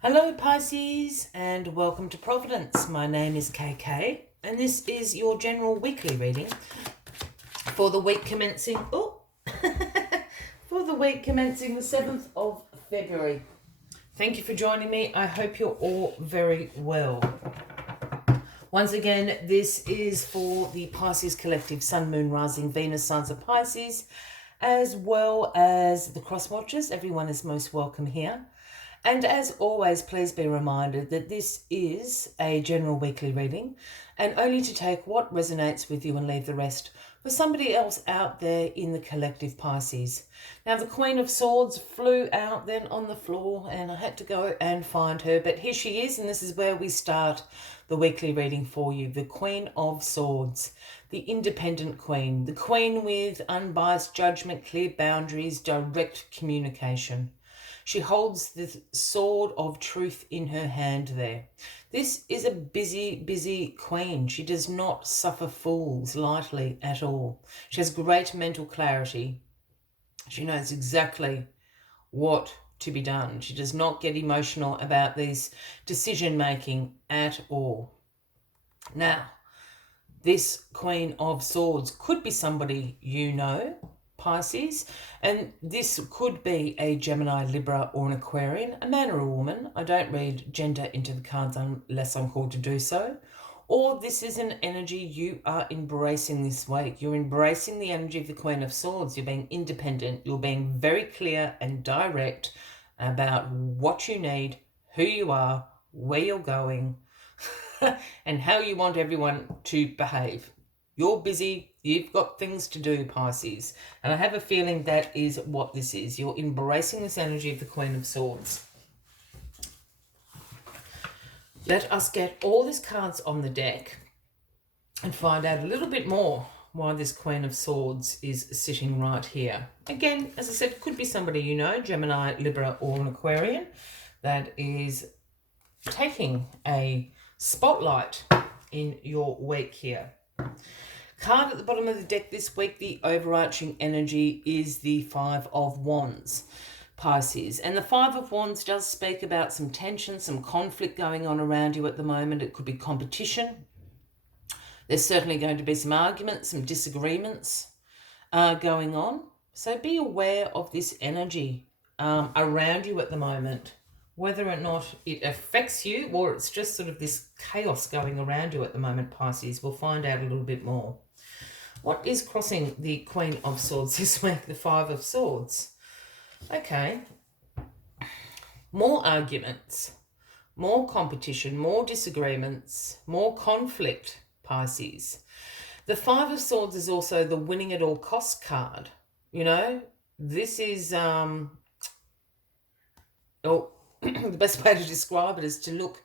Hello Pisces and welcome to Providence. My name is KK and this is your general weekly reading for the week commencing for the week commencing the 7th of February. Thank you for joining me. I hope you're all very well. Once again, this is for the Pisces Collective Sun, Moon, Rising, Venus, Signs of Pisces, as well as the cross watchers. Everyone is most welcome here. And as always, please be reminded that this is a general weekly reading and only to take what resonates with you and leave the rest for somebody else out there in the collective Pisces. Now, the Queen of Swords flew out then on the floor and I had to go and find her, but here she is, and this is where we start the weekly reading for you. The Queen of Swords, the independent queen, the queen with unbiased judgment, clear boundaries, direct communication. She holds the sword of truth in her hand there. This is a busy, busy queen. She does not suffer fools lightly at all. She has great mental clarity. She knows exactly what to be done. She does not get emotional about these decision making at all. Now, this Queen of Swords could be somebody you know, Pisces, and this could be a Gemini, Libra, or an Aquarian, a man or a woman. I don't read gender into the cards unless I'm called to do so. Or this is an energy you are embracing this week. You're embracing the energy of the Queen of Swords. You're being independent. You're being very clear and direct about what you need, who you are, where you're going, and how you want everyone to behave. You're busy, you've got things to do, Pisces. And I have a feeling that is what this is. You're embracing this energy of the Queen of Swords. Let us get all these cards on the deck and find out a little bit more why this Queen of Swords is sitting right here. Again, as I said, it could be somebody you know, Gemini, Libra, or an Aquarian, that is taking a spotlight in your week here. Card at the bottom of the deck this week, the overarching energy is the Five of Wands, Pisces. And the Five of Wands does speak about some tension, some conflict going on around you at the moment. It could be competition. There's certainly going to be some arguments, some disagreements going on. So be aware of this energy around you at the moment, whether or not it affects you or it's just sort of this chaos going around you at the moment, Pisces. We'll find out a little bit more. What is crossing the Queen of Swords this week? The Five of Swords. Okay. More arguments, more competition, more disagreements, more conflict, Pisces. The Five of Swords is also the winning at all costs card. You know, this is the best way to describe it is to look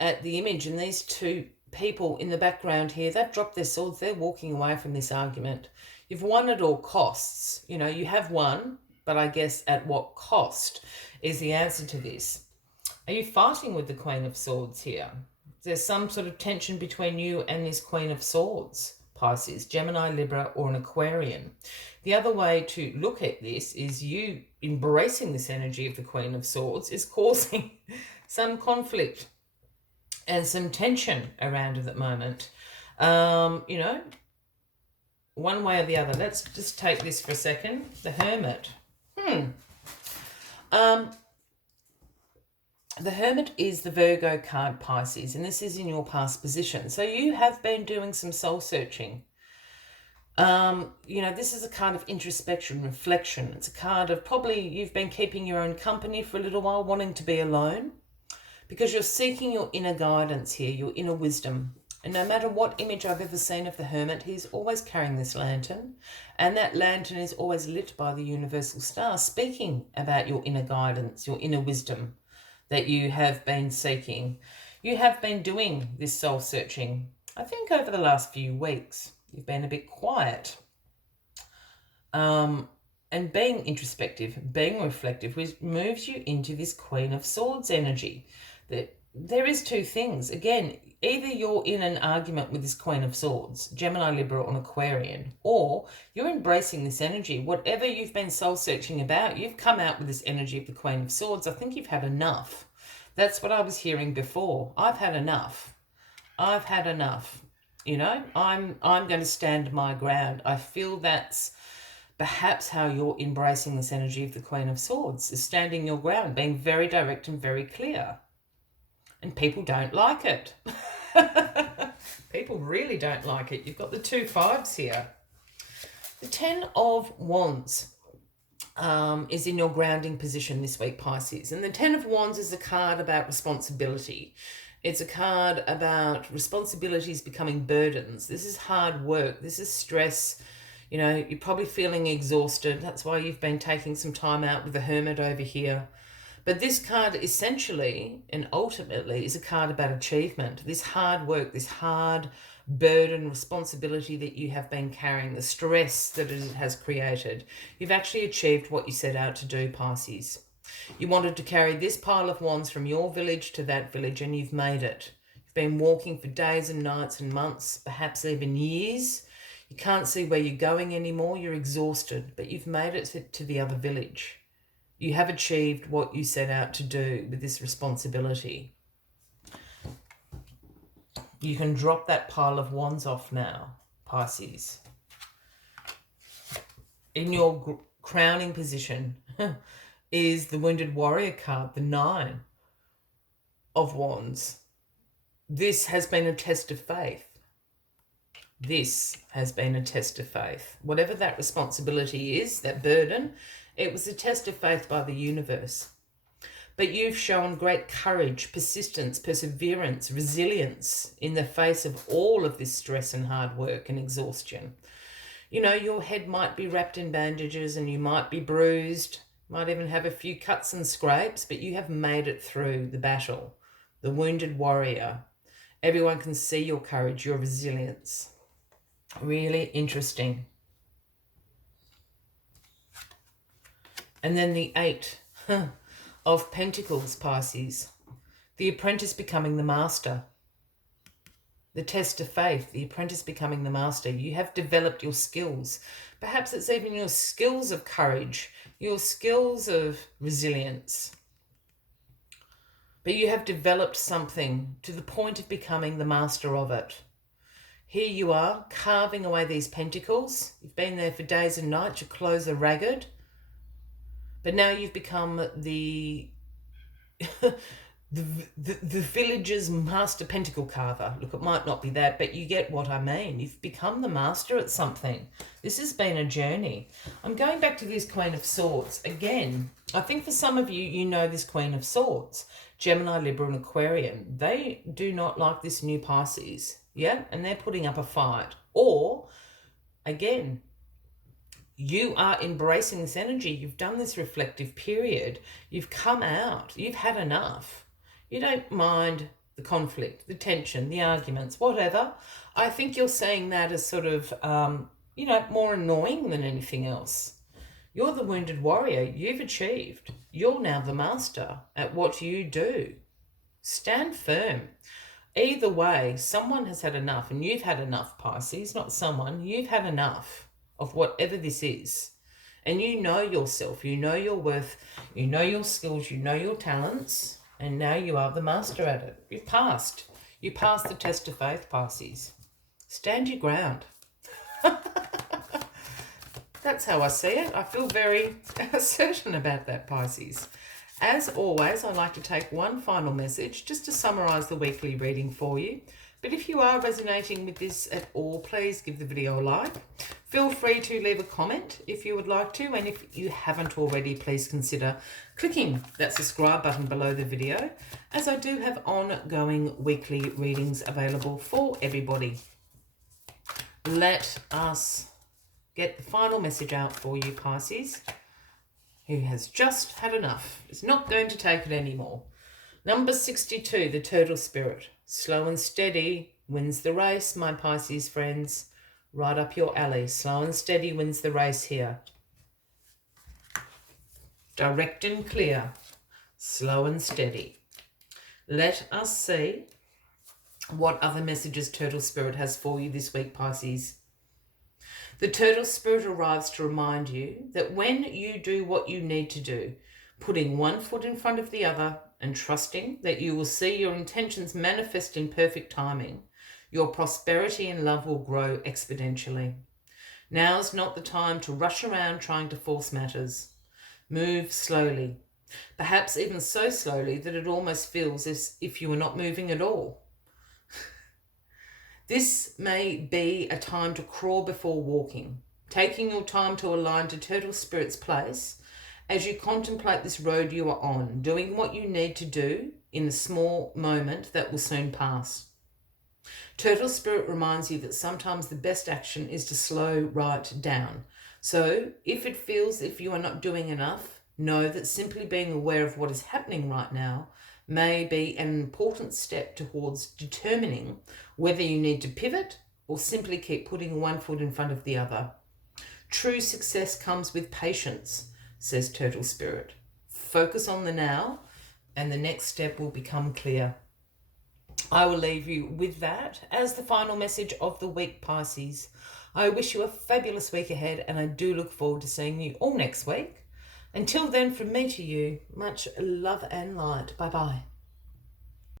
at the image, and these two people in the background here, they've dropped their swords. They're walking away from this argument. You've won at all costs. You know, you have won, but I guess at what cost is the answer to this. Are you fighting with the Queen of Swords here? There's some sort of tension between you and this Queen of Swords, Pisces, Gemini, Libra, or an Aquarian. The other way to look at this is you embracing this energy of the Queen of Swords is causing some conflict and some tension around at the moment. You know, one way or the other. Let's just take this for a second. The Hermit. The Hermit is the Virgo card, Pisces, and this is in your past position. So you have been doing some soul searching. You know, this is a card of introspection, reflection. It's a card of probably you've been keeping your own company for a little while, wanting to be alone, because you're seeking your inner guidance here, your inner wisdom. And no matter what image I've ever seen of the Hermit, he's always carrying this lantern. And that lantern is always lit by the universal star, speaking about your inner guidance, your inner wisdom that you have been seeking. You have been doing this soul searching, I think, over the last few weeks. You've been a bit quiet. And being introspective, being reflective, which moves you into this Queen of Swords energy. There is two things. Again, either you're in an argument with this Queen of Swords, Gemini, Libra, or an Aquarian, or you're embracing this energy. Whatever you've been soul searching about, you've come out with this energy of the Queen of Swords. I think you've had enough. That's what I was hearing before. I've had enough. I've had enough. You know, I'm going to stand my ground. I feel that's perhaps how you're embracing this energy of the Queen of Swords, is standing your ground, being very direct and very clear. And people don't like it. People really don't like it. You've got the 2 5s here. The 10 of Wands is in your grounding position this week, Pisces. And the 10 of Wands is a card about responsibility. It's a card about responsibilities becoming burdens. This is hard work. This is stress. You know, you're probably feeling exhausted. That's why you've been taking some time out with the Hermit over here. But this card essentially and ultimately is a card about achievement. This hard work, this hard burden, responsibility that you have been carrying, the stress that it has created. You've actually achieved what you set out to do, Pisces. You wanted to carry this pile of wands from your village to that village, and you've made it. You've been walking for days and nights and months, perhaps even years. You can't see where you're going anymore. You're exhausted, but you've made it to the other village. You have achieved what you set out to do with this responsibility. You can drop that pile of wands off now, Pisces. In your crowning position is the Wounded Warrior card, the 9 of Wands. This has been a test of faith. This has been a test of faith. Whatever that responsibility is, that burden, it was a test of faith by the universe. But you've shown great courage, persistence, perseverance, resilience in the face of all of this stress and hard work and exhaustion. You know, your head might be wrapped in bandages and you might be bruised, might even have a few cuts and scrapes, but you have made it through the battle. The Wounded Warrior. Everyone can see your courage, your resilience. Really interesting. And then the 8 of Pentacles, Pisces. The Apprentice becoming the Master. The test of faith, the Apprentice becoming the Master. You have developed your skills. Perhaps it's even your skills of courage, your skills of resilience. But you have developed something to the point of becoming the master of it. Here you are, carving away these pentacles. You've been there for days and nights. Your clothes are ragged. But now you've become the village's master pentacle carver. Look, it might not be that, but you get what I mean. You've become the master at something. This has been a journey. I'm going back to this Queen of Swords. Again, I think for some of you, you know this Queen of Swords. Gemini, Libra and Aquarian. They do not like this new Pisces. Yeah, and they're putting up a fight. Or, again, you are embracing this energy. You've done this reflective period. You've come out. You've had enough. You don't mind the conflict, the tension, the arguments, whatever. I think you're saying that as sort of, you know, more annoying than anything else. You're the Wounded Warrior. You've achieved. You're now the master at what you do. Stand firm. Either way, someone has had enough, and you've had enough, Pisces, not someone. You've had enough of whatever this is. And you know yourself, you know your worth, you know your skills, you know your talents, and now you are the master at it. You've passed. You passed the test of faith, Pisces. Stand your ground. That's how I see it. I feel very certain about that, Pisces. As always, I'd like to take one final message just to summarise the weekly reading for you. But if you are resonating with this at all, please give the video a like. Feel free to leave a comment if you would like to. And if you haven't already, please consider clicking that subscribe button below the video, as I do have ongoing weekly readings available for everybody. Let us get the final message out for you, Pisces, who has just had enough. Is not going to take it anymore. Number 62, the Turtle Spirit. Slow and steady wins the race, my Pisces friends. Right up your alley. Slow and steady wins the race here. Direct and clear. Slow and steady. Let us see what other messages Turtle Spirit has for you this week, Pisces. The Turtle Spirit arrives to remind you that when you do what you need to do, putting one foot in front of the other and trusting that you will see your intentions manifest in perfect timing. Your prosperity and love will grow exponentially. Now's not the time to rush around trying to force matters. Move slowly, perhaps even so slowly that it almost feels as if you are not moving at all. This may be a time to crawl before walking, taking your time to align to Turtle Spirit's place as you contemplate this road you are on, doing what you need to do in the small moment that will soon pass. Turtle Spirit reminds you that sometimes the best action is to slow right down. So if it feels if you are not doing enough, know that simply being aware of what is happening right now may be an important step towards determining whether you need to pivot or simply keep putting one foot in front of the other. True success comes with patience, says Turtle Spirit. Focus on the now and the next step will become clear. I will leave you with that as the final message of the week, Pisces. I wish you a fabulous week ahead and I do look forward to seeing you all next week. Until then, from me to you, much love and light. Bye-bye.